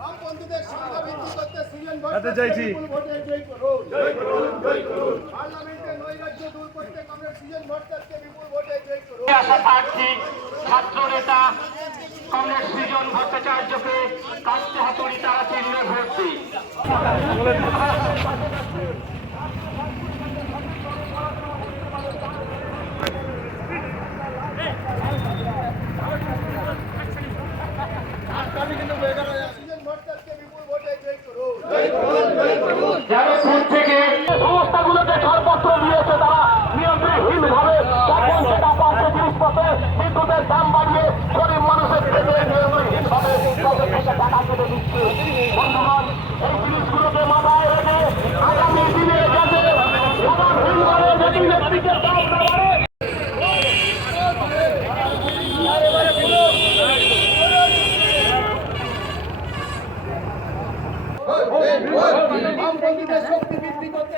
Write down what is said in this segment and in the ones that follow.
বামপন্থীদের সংখ্যা বৃদ্ধি করতে সিজন চাইছি। বিপুল ভোটে জয় করুন। পার্লামেন্টে নৈরাজ্য দূর করতে কংগ্রেস সৃজন ভট্টাচার্যকে বিপুল ভোটে জয় করুন। আসা প্রার্থী ছাত্র নেতা কংগ্রেস সৃজন ভট্টাচার্যকে কাস্তে হাতুড়ি তারা চিহ্ন ভোট শক্তি বৃদ্ধি করতে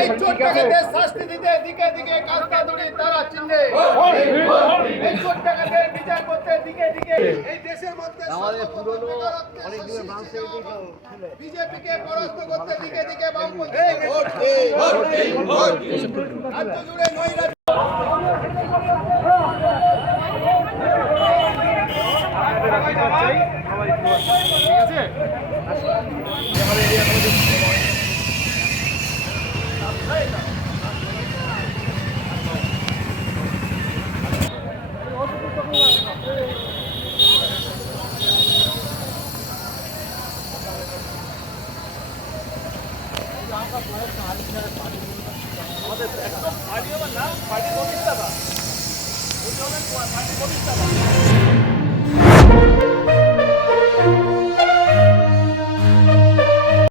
এই চোরটাকেদের শাস্তি দিতে দিকে দিকে কাস্তা দড়ি তারা চিহ্নে এই বিচার করতে দিকে দিকে এই দেশের মধ্যে বিজেপিকে পরাস্ত করতে দিকে দিকে বামপন্থী ভোট দিন, ভোট দিন। রাজ্য জুড়ে নৈরাজ্য পার্টি আমার নাম পার্টি কমিটি দাদা